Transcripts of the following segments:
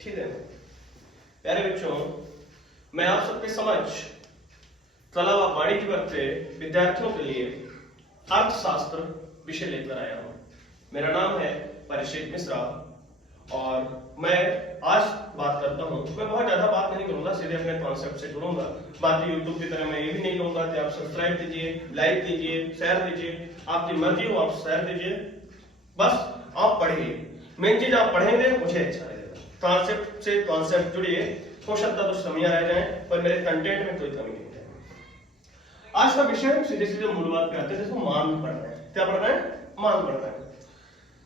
ठीक है प्यारे बच्चों, मैं आप सबके समझ तलावा वाणिज्य वर्ग के विद्यार्थियों के लिए अर्थशास्त्र विषय लेकर आया हूँ। मेरा नाम है परिचित मिश्रा और मैं आज बात करता हूँ। मैं बहुत ज्यादा बात नहीं करूंगा, सीधे अपने कॉन्सेप्ट से जुड़ूंगा। बाकी यूट्यूब की तरह मैं ये भी नहीं कहूंगा कि आप सब्सक्राइब कीजिए, लाइक कीजिए, शेयर कीजिए, आपकी मर्जी हो आप शेयर कीजिए, बस आप पढ़िए। मेन चीज आप पढ़ेंगे मुझे अच्छा लगेगा। कॉन्सेप्ट से कॉन्सेप्ट जुड़िए, हो सकता तो कमियां रह जाए पर मेरे कंटेंट में कोई कमी नहीं है। आज का विषय सीधे सीधे मूल बात पे आते हैं, जिसको मान पढ़ना है। क्या पढ़ना है? मान पढ़ना है।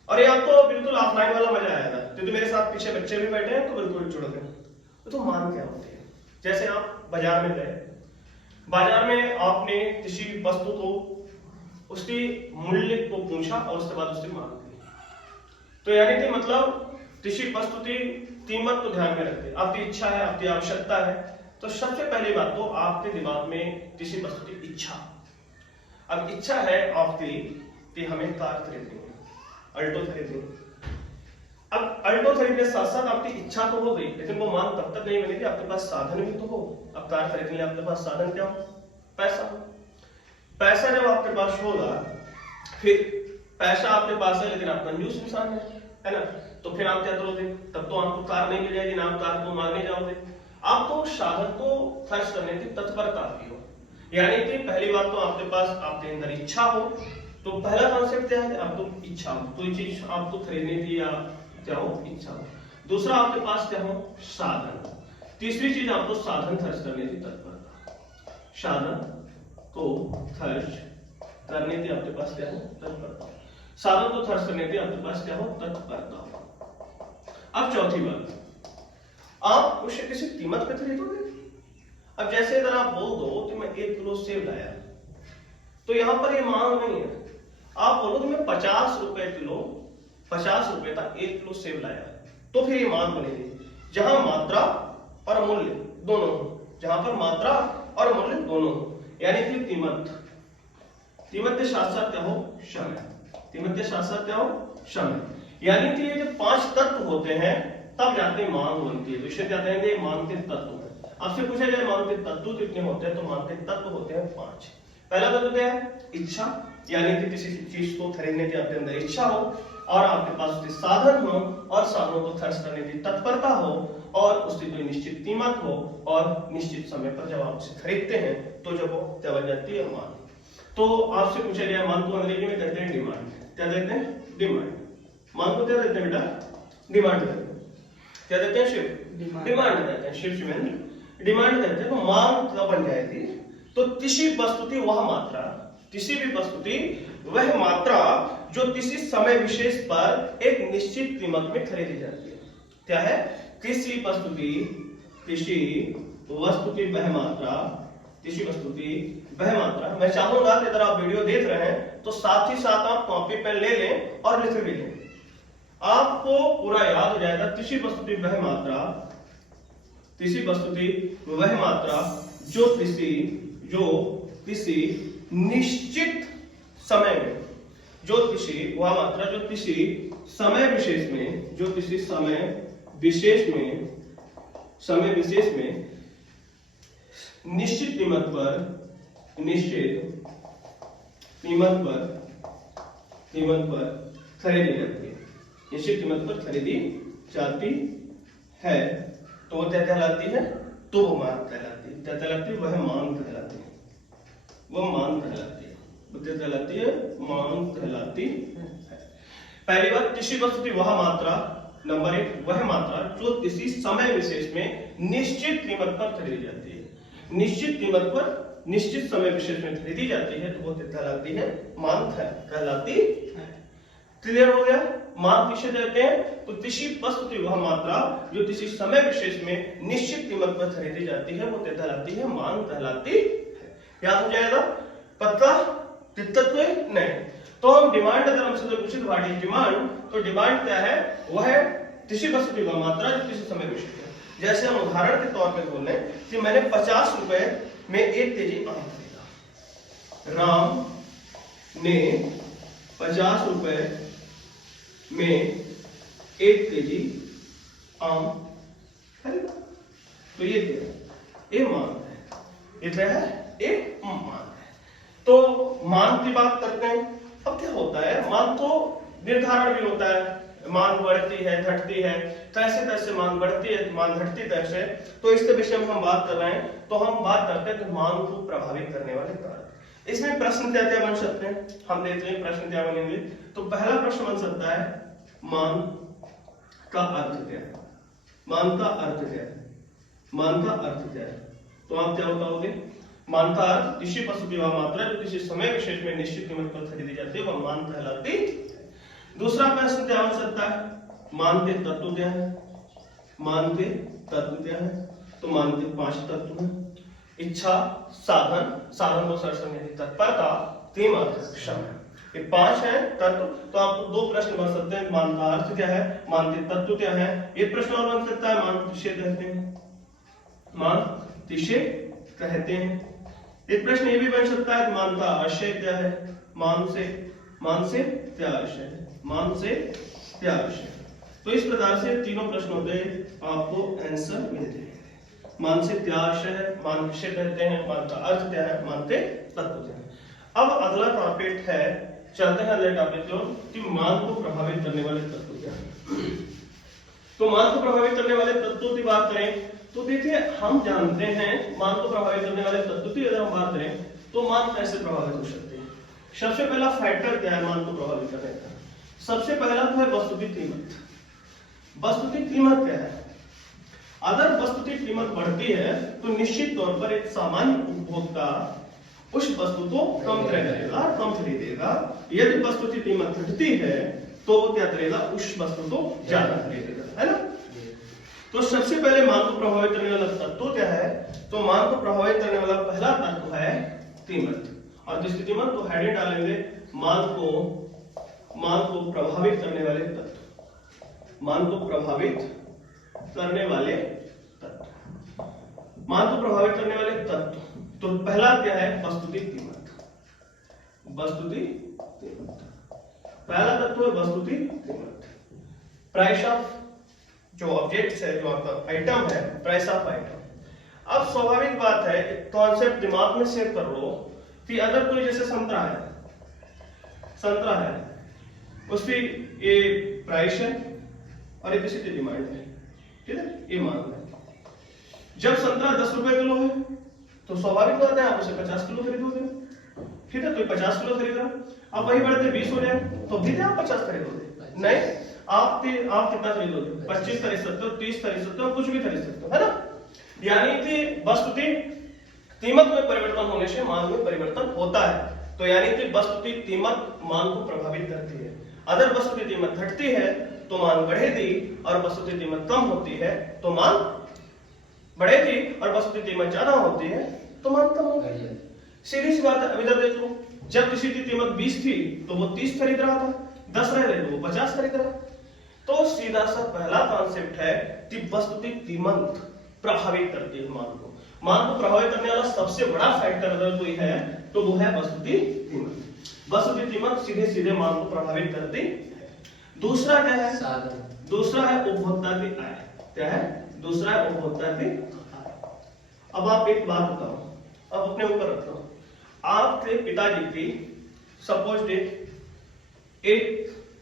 और ये आपको बिल्कुल ऑफलाइन वाला मजा आएगा क्योंकि मेरे साथ पीछे बच्चे भी बैठे हैं तो बिल्कुल जुड़ गए। तो मान क्या होती है? जैसे आप बाजार में गए, बाजार में आपने किसी वस्तु को उसकी मूल्य को पूछा और उसके बाद उसकी मांग की। तो यानी कि मतलब किसी वस्तु की कीमत को ध्यान में रखते, आपकी इच्छा है, आपकी आवश्यकता है, तो सबसे पहली बात तो आपके दिमाग में किसी वस्तु की इच्छा। अब इच्छा है आपकी कि हमें कार खरीदनी है, अल्टो खरीदनी। अब अल्टो खरीदने के साथ साथ आपकी इच्छा तो हो गई, लेकिन वो मांग तब तक नहीं बनेगी, आपके पास साधन भी तो हो। अब कार खरीदने के लिए आपके पास साधन क्या हो? पैसा। पैसा जब आपके पास होगा, फिर पैसा आपके पास है लेकिन आप कंजूस इंसान है ना, तो फिर आप क्या करोगे? तब तो आपको कार नहीं मिल जाएगी ना, आप कार को मांगने जाओगे। आपको साधन को खर्च करने की तत्परता भी हो। यानी कि पहली बात तो आपके पास आपके अंदर इच्छा हो। तो पहला कॉन्सेप्ट क्या है? आपको इच्छा हो, कोई चीज आपको खरीदने की या क्या हो? इच्छा हो। दूसरा आपके पास क्या हो? साधन। तीसरी चीज आपको साधन खर्च करने की तत्परता। साधन को खर्च करने की आपके पास क्या हो? तत्परता। साधन को खर्च करने की आपके पास क्या हो? तत्परता। अब चौथी बात, आप उसे किसी कीमत पे खरीदोगे। अब जैसे अगर आप बोल दो कि मैं 1 किलो सेब लाया, तो यहां पर ये मांग नहीं है। आप बोलो कि मैं 50 रुपए किलो, 50 रुपए का 1 किलो सेब लाया, तो फिर ये मांग बनेगी जहां मात्रा और मूल्य दोनों हो। जहां पर मात्रा और मूल्य दोनों हो, यानी कि कीमत। कीमत के साथ साथ क्या हो? समय। कीमत के साथ साथ क्या हो? समय। यानी कि ये जो 5 तत्व होते हैं तब जाके मांग बनती है। तो इसे क्या कहेंगे? मांग के तत्व। आपसे पूछा जाए मांग के तत्व कितने होते हैं, तो मांग के तत्व होते हैं 5। पहला तत्व क्या है? इच्छा, यानी कि किसी चीज को खरीदने की आपके अंदर इच्छा हो और आपके पास उसके साधन हो और साधनों को खर्च करने की तत्परता हो और उसकी कोई निश्चित कीमत हो और निश्चित समय पर जब आप उसे खरीदते हैं तो जब वो क्या बन जाती है? मांग। तो आपसे पूछा गया मांग को अंग्रेजी में कहते हैं डिमांड। क्या कहते हैं? डिमांड। मांग को क्या कहते हैं बेटा? डिमांड कहते हैं। क्या कहते हैं? शिव डिमांड कहते हैं। शिव शिवेंद्र डिमांड कहते हैं। तो मांग कब बन जाएगी? तो किसी वस्तु की वह मात्रा, किसी भी वस्तु की वह मात्रा जो किसी समय विशेष पर एक निश्चित कीमत में खरीदी जाती है। क्या है? किसी वस्तु की वह मात्रा, किसी वस्तु की वह मात्रा। मैं चाहूंगा कि अगर आप वीडियो देख रहे हैं तो साथ ही साथ आप कॉपी पेन ले लें और लिख भी लें, आपको पूरा याद हो जाएगा। किसी वस्तु की वह मात्रा, किसी वस्तु की वह मात्रा जो किसी निश्चित समय में, जो किसी वह मात्रा जो किसी समय विशेष में, जो किसी समय विशेष में निश्चित कीमत पर खरीदी जाती है। निश्चित कीमत पर खरीदी जाती है तो वो क्या कहलाती है? तो वो मांग कहलाती है। क्या कहलाती है? वह मांग कहलाती है। वह मांग कहलाती है। वो क्या कहलाती है? मांग कहलाती है। पहली बात, किसी वस्तु की वह मात्रा, नंबर 1, वह मात्रा जो किसी समय विशेष में निश्चित कीमत पर खरीदी जाती है। निश्चित कीमत पर निश्चित समय विशेष में खरीदी जाती है तो वो क्या कहलाती है? मांग कहलाती है। क्लियर हो गया? मांग किसे कहते हैं? तो किसी वस्तु की वह मात्रा जो किसी समय विशेष में निश्चित कीमत पर खरीदी जाती है वो क्या कहलाती है? मांग कहलाती है। याद हो जाएगा? पक्का? दिक्कत कोई नहीं? तो हम डिमांड, अगर हमसे कोई पूछे व्हाट इज डिमांड, तो डिमांड क्या है? वह है किसी वस्तु की वह मात्रा जो किसी समय विशेष में। जैसे हम उदाहरण के तौर पर बोले कि मैंने 50 रुपए में 1 केजी आम खरीदा। राम ने 50 रुपए में 1 केजी आम तो ये क्या है? ए मान है, ये क्या है? ए मान है। तो मान की बात करते हैं। अब क्या होता है, मान तो निर्धारण भी होता है, मान बढ़ती है घटती है, कैसे कैसे मान बढ़ती है मान घटती कैसे, तो इसके विषय में हम बात कर रहे हैं। तो हम बात करते हैं कि मान को प्रभावित करने वाले कारक। इसमें प्रश्न क्या क्या बन सकते हैं, हम देखते हैं प्रश्न क्या बनेंगे। तो पहला प्रश्न बन सकता है मान का अर्थ क्या है, मान का अर्थ क्या है, मान का अर्थ क्या है। तो आप क्या बताओगे, मान का अर्थ किसी वस्तु व मात्रा जो किसी समय विशेष में निश्चित कीमत पर खरीदी जाती है वह मान कहलाती है। दूसरा प्रश्न क्या हो सकता है, मान के तत्व क्या है, मान के तत्व क्या है। तो मान के 5 तत्व हैं, इच्छा, साधन, साधन को सरसंघ तत्परता, तीमत, समय, ये 5 है तत्व। तो आपको 2 प्रश्न बन सकते हैं, मान का अर्थ क्या है, मान के तत्व क्या है। एक प्रश्न और बन सकता है मान किसे कहते हैं, मान किसे कहते हैं। एक प्रश्न ये भी बन सकता है मान का आशय क्या है, मान से क्या आशय है, मान से क्या आशय। तो इस प्रकार से तीनों प्रश्नों के आपको आंसर मिल जाएंगे। मान से क्या आशय है, मान किसे कहते हैं, मान का अर्थ क्या है, मान के तत्व क्या है। अब अगला टॉपिक है, चलते हैं अगले टॉपिक की कि मान को प्रभावित करने वाले तत्व क्या है। तो मान को प्रभावित करने वाले तत्वों की बात करें तो देखिए हम जानते हैं मान को प्रभावित करने वाले तत्व की अगर हम बात करें तो मान कैसे प्रभावित हो सकते हैं। सबसे पहला फैक्टर क्या है मान को प्रभावित करने का, सबसे पहला तो है वस्तु की कीमत। वस्तु की कीमत क्या है, अगर वस्तु की कीमत बढ़ती है तो निश्चित तौर पर एक सामान्य उपभोक्ता उस वस्तु को कम करेगा, कम खरीदेगा। यदि वस्तु की कीमत घटती है तो वो क्या करेगा, उस वस्तु को ज्यादा खरीदेगा, है ना। तो सबसे पहले मान को प्रभावित करने वाला तत्व क्या है, तो मान को प्रभावित करने वाला पहला तत्व है कीमत। और जिसकी कीमत तो हेडिंग डालेंगे मान को प्रभावित करने वाले तत्व, मान को प्रभावित करने वाले तत्व, मान को प्रभावित करने वाले तत्व। तो पहला क्या है, वस्तु की कीमत, वस्तु की कीमत, पहला तत्व है वस्तु की कीमत। प्राइस ऑफ जो ऑब्जेक्ट्स है, जो आपका आइटम है, प्राइस ऑफ आइटम। अब स्वाभाविक बात है, कॉन्सेप्ट दिमाग में सेव कर लो कि अगर कोई जैसे संतरा है उसकी ये प्राइस है और ये किसी की डिमांड है, ठीक है, ये मान है। जब संतरा 10 रुपए किलो है तो स्वाभाविक बात है आप उसे 50 किलो खरीदोगे, ठीक है, तो 50 किलो खरीदा। अब वही बढ़ते 20 हो जाए तो भी आप 50 खरीदोगे, नहीं आप कितना खरीदोगे, 25 खरीद सकते हो, 30 खरीद सकते हो, कुछ भी खरीद सकते हो, है ना। यानी कि वस्तु की कीमत में परिवर्तन होने से मान में परिवर्तन होता है। तो यानी कि वस्तु की कीमत मान को प्रभावित करती है। अगर वस्तु की कीमत घटती है तो मान बढ़ेगी और वस्तु की कीमत कम होती है तो मान बढ़ेगी और वस्तु की कीमत ज्यादा होती है तो मान कम होगी। सीधी सी बात है। अभी देख लो, जब किसी की कीमत 20 थी तो वो 30 खरीद रहा था, 10 रह गए तो वो 50 खरीद रहा। तो सीधा सा पहला कॉन्सेप्ट है कि वस्तु की कीमत प्रभावित करती है मान को। मान को प्रभावित करने वाला सबसे बड़ा फैक्टर अगर कोई है तो वो है वस्तु की कीमत। वस्तु की कीमत सीधे सीधे मान को प्रभावित करती है। दूसरा क्या है, दूसरा है उपभोक्ता की आय। क्या है, दूसरा है उपभोक्ता की आय। अब आप एक बात बताओ, अब अपने ऊपर रखो, आपके पिताजी की सपोज डेट एक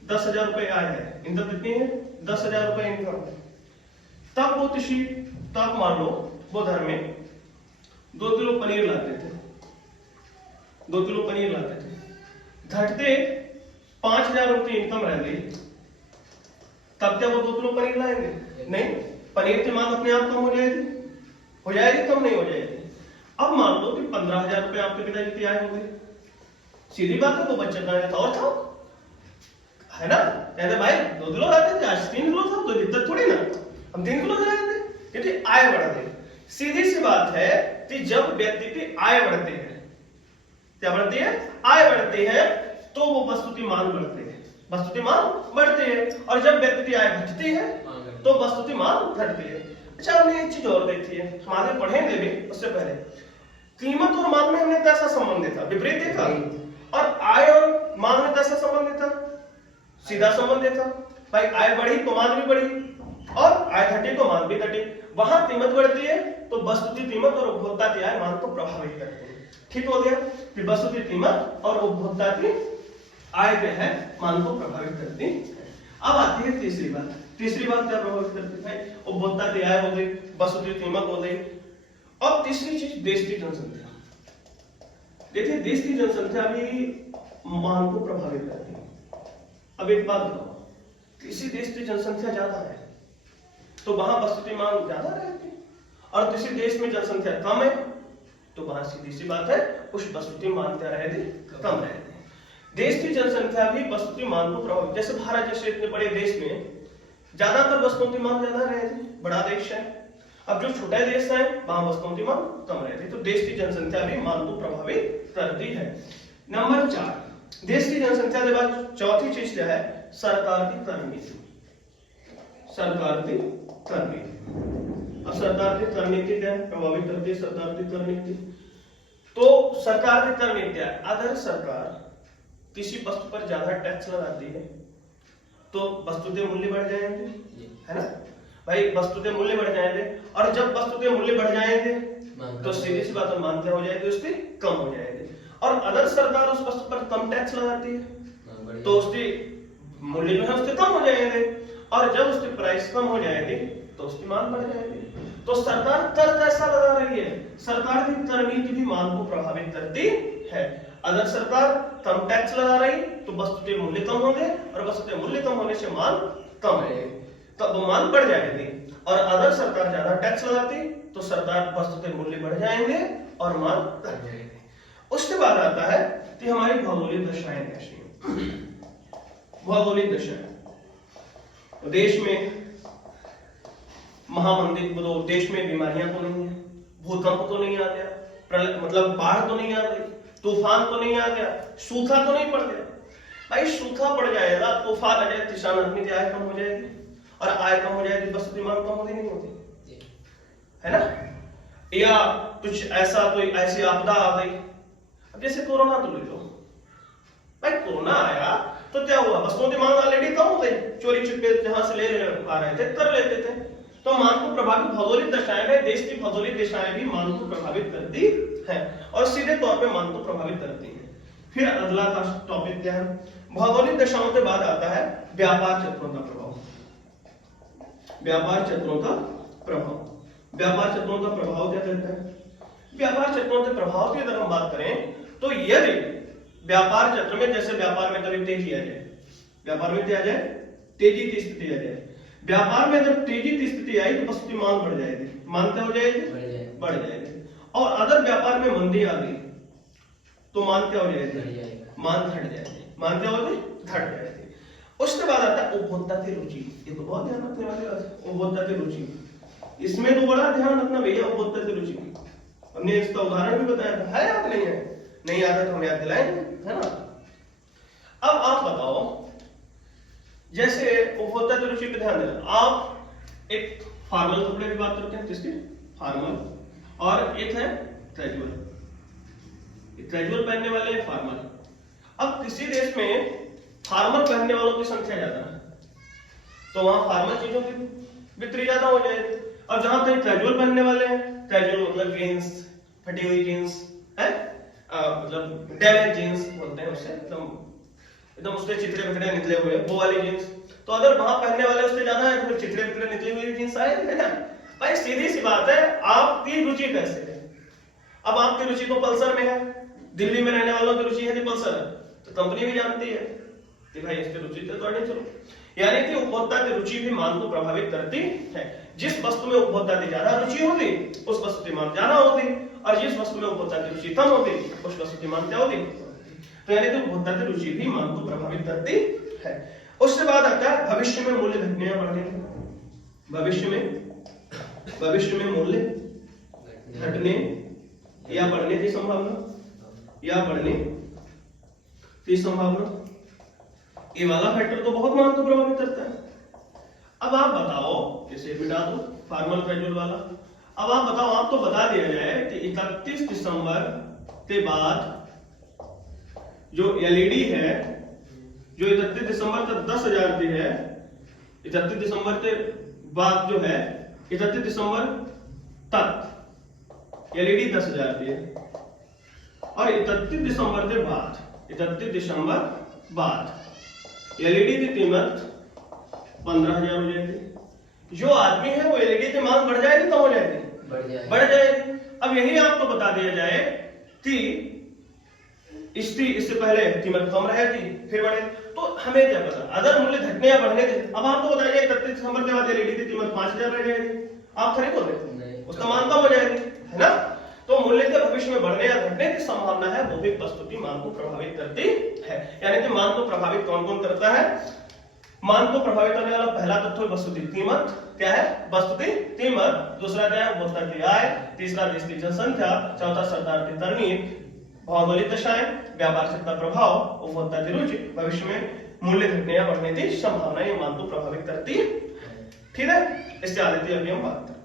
10,000 रुपए आय है, इनकम कितनी है, 10,000 रुपए इनकम है। तब वो किसी तब मान लो वो घर में 2 किलो पनीर लाते थे, 2 किलो पनीर लाते थे। घटते 5,000 रुपए इनकम रह गई, तब क्या वो 2 किलो पनीर लाएंगे? नहीं, पनीर की मांग अपने आप कम हो जाएगी, कम नहीं हो जाएगी। अब मान लो कि 15,000 रुपए आपके पिताजी की आय हो गई, सीधी बात है, वो बच्चा का और था, है ना। कहते भाई 2 किलो लाते थे, आज 3 किलो था, तो दिक्कत थोड़ी ना, हम 3 किलो लाएंगे, क्योंकि आय बढ़ गई। सीधी सी बात है कि जब व्यक्ति की आय बढ़ती है, क्या बढ़ती है, आय बढ़ती है, तो वो वस्तु की मांग बढ़ती है, वस्तु की मांग बढ़ती है। और जब व्यक्ति की आय घटती है तो वस्तु की मांग घटती है। अच्छा, हमने एक चीज और देखी है, हम आगे पढ़ेंगे भी, उससे पहले कीमत और मांग में हमने कैसा संबंध देखा, विपरीत देखा, और आय और मांग में कैसा संबंध देखा, सीधा संबंध देखा। भाई आय बढ़ी तो मांग भी बढ़ी और आय घटी तो मांग मान भी तटे। वहां कीमत बढ़ती है तो वस्तु की कीमत और उपभोक्ता की आय मान को प्रभावित करते हैं। ठीक हो गया, फिर वस्तु की कीमत और उपभोक्ता की आय जो है मान को प्रभावित करती है। अब आती है तीसरी बात। तीसरी बात क्या प्रभावित करती है? उपभोक्ता की आय हो गई, वस्तु की कीमत हो गई, और तीसरी चीज देश की जनसंख्या। देखिए देश की जनसंख्या भी मान को प्रभावित करती है। अब एक बात बताओ, किसी देश की जनसंख्या ज्यादा है तो वहां वस्तु की मांग ज्यादा रहेगी, और किसी देश में जनसंख्या कम है तो वहां सीधी सी बात है उस वस्तु की मांग क्या रहेगी? कम रहेगी। देश की जनसंख्या भी वस्तु की मांग को प्रभावित, जैसे भारत जैसे इतने बड़े देश में ज्यादातर वस्तुओं की मांग ज्यादा रहेगी, बड़ा देश है। अब जो छोटा देश है वहां वस्तुओं की मांग कम रहती है, तो देश की जनसंख्या भी मांग को प्रभावित करती है। नंबर 4, देश की जनसंख्या के बाद चौथी चीज क्या है? सरकार की कर नीति। सरकार की कर नीति। अब सरकार की कर नीति क्या है? प्रभावित करती है सरकार की कर नीति। तो सरकार की कर नीति, अगर सरकार किसी वस्तु पर ज्यादा टैक्स लगाती है तो वस्तु के मूल्य बढ़ जाएंगे, है ना भाई? वस्तु के मूल्य बढ़ जाएंगे, और जब वस्तु के मूल्य बढ़ जाएंगे तो सीधी सी बात मान क्या हो जाएगी? उसकी कम हो जाएगी। और अगर सरकार उस वस्तु पर कम टैक्स लगाती है तो उसकी मूल्य जो है उसके कम हो जाएंगे, और जब उसकी प्राइस कम हो जाएगी तो उसकी मांग बढ़ जाएगी। तो सरकार कर कैसा लगा रही है? सरकार की कर नीति भी मांग को प्रभावित करती है। अगर सरकार कम टैक्स लगा रही तो वस्तु के मूल्य कम होंगे, और वस्तु के मूल्य कम होने से मांग कम रहेगी, तब मांग बढ़ जाएगी। और अगर सरकार ज्यादा टैक्स लगाती तो सरकार वस्तु के मूल्य बढ़ जाएंगे और मांग घट जाएगी। उसके बाद आता है कि हमारी भौगोलिक दशाएं कैसी हैं। भौगोलिक दशाएं, देश में महामंदी, देश में बीमारियां तो नहीं है, भूकंप तो नहीं आ गया, मतलब बाढ़ तो नहीं आ गई, तूफान तो नहीं आ गया, सूखा तो नहीं पड़ गया। भाई सूखा पड़ जाएगा, तूफान आ जाए, किसान आदमी की आय कम हो जाएगी, और आय कम हो जाएगी वस्तु की मांग कम होती नहीं होती, है ना? या कुछ ऐसा कोई ऐसी आपदा आ गई, अब जैसे कोरोना तो ले लो भाई, कोरोना आया तो क्या हुआ? वस्तुओं की मांग ऑलरेडी कम हो गई, चोरी छिपे जहां से ले आ रहे थे कर लेते थे, तो मांग को प्रभावित भौगोलिक दशाएं है, देश की भौगोलिक दशाएं भी मांग को प्रभावित करती है, और सीधे तौर पे मांग को प्रभावित करती है। फिर अगला का टॉपिक क्या है? भौगोलिक दशाओं के बाद आता है व्यापार चक्रों का प्रभाव। व्यापार चक्रों का प्रभाव। व्यापार चक्रों का प्रभाव क्या कहता है? व्यापार चक्रों के प्रभाव की अगर हम बात करें तो यदि व्यापार चक्र में, जैसे व्यापार में कभी तेजी आ जाए, व्यापार में क्या आ जाए? तेजी की स्थिति आ जाए। व्यापार में अगर तेजी की स्थिति आई तो वस्तु की मांग बढ़ जाएगी, मांग क्या हो जाएगी? बढ़ जाएगी। और अगर व्यापार में मंदी आ गई तो मांग क्या हो जाएगी? मांग घट जाएगी। मांग क्या होगी? घट जाएगी। उसके बाद आता है उपभोक्ता की रुचि। ये तो बहुत ध्यान रखने वाली बात है, उपभोक्ता की रुचि। इसमें तो बड़ा ध्यान रखना भैया, उपभोक्ता की रुचि। हमने इसका उदाहरण भी बताया था, है याद नहीं है? नहीं याद है तो हम याद दिलाएंगे, है ना? अब आप बताओ, जैसे उपभोक्ता की रुचि पे ध्यान देना, आप एक फॉर्मल कपड़े की बात करते हैं, किसकी? फॉर्मल, और एक है कैजुअल। कैजुअल पहनने वाले हैं फॉर्मल। अब किसी देश में फॉर्मल पहनने वालों की संख्या ज्यादा है तो वहां फॉर्मल चीजों की बिक्री ज्यादा हो जाएगी, और जहां कहीं कैजुअल पहनने वाले हैं, कैजुअल मतलब जीन्स, फटी हुई जीन्स है, मतलब डैमेज जीन्स बोलते हैं उसे, एकदम उसके चिथड़े विथड़े निकले हुए, वो वाली जीन्स, तो अगर वहां पहनने वाले उससे ज्यादा है तो चिथड़े विथड़े निकली हुई जीन्स आए, है ना? भाई सीधी सी बात है, आपकी रुचि कैसे है? अब आपकी रुचि तो पल्सर में है, दिल्ली में रहने वालों की रुचि है कि पल्सर है, तो कंपनी भी जानती है कि भाई इसकी रुचि तो दौड़ने चलो। यानी कि उपभोक्ता की रुचि भी मांग को प्रभावित करती है। जिस वस्तु में उपभोक्ता की ज्यादा रुचि होगी उस वस्तु की मांग ज्यादा होगी, और जिस वस्तु में उपभोक्ता की रुचि कम होगी उस वस्तु की मांग क्या होगी? तो यानी कि उपभोक्ता की रुचि भी मांग को प्रभावित करती है। उसके बाद आता है भविष्य में मूल्य घटने या बढ़ने। भविष्य में मूल्य घटने या बढ़ने की संभावना, या बढ़ने की संभावना, ये वाला फैक्टर तो बहुत मांग को प्रभावित करता है। अब आप बताओ, इसे मिटा दो फॉर्मल कैजुअल वाला। अब आप बताओ, आपको बता दिया जाए कि 31 दिसंबर के बाद जो एलईडी है, जो 31 दिसंबर तक 10,000 की है, 31 दिसंबर के बाद जो है 31 दिसंबर तक एलईडी 10,000 दी है और 31 दिसंबर के बाद 31 दिसंबर बाद एलईडी की कीमत 15,000 हो जाएगी। जो आदमी है वो एलईडी की मांग बढ़ जाएगी, कम हो जाएगी, बढ़ जाएगी। अब यही आपको बता दिया जाए कि इससे पहले कीमत कम रहेगी फिर बढ़े, तो हमें क्या पता अगर मूल्य घटने या बढ़ने के। अब आपको बताइए 31 दिसंबर के बाद एलईडी की कीमत 5,000 रह जाएगी, आप खरीदोगे, उसका मांग कम हो जाएगी, है ना। तो मूल्य के भविष्य में बढ़ने या घटने की संभावना है, वो भी वस्तु की मांग को प्रभावित करती है। यानी कि मांग को प्रभावित कौन कौन करता है? मांग को प्रभावित करने वाला पहला तत्व वस्तु की कीमत, क्या है? वस्तु की कीमत। दूसरा क्या है? उपभोक्ता की आय। तीसरा देश की जनसंख्या। चौथा शरणार्थी तरमीर, भौगोलिक दशाएं, व्यापार क्षेत्र प्रभाव, उपभोक्ता की रुचि, भविष्य में मूल्य घटने या बढ़ने की संभावना ये मांग को प्रभावित करती है। ठीक है, इससे आगे अभी हम बात करें।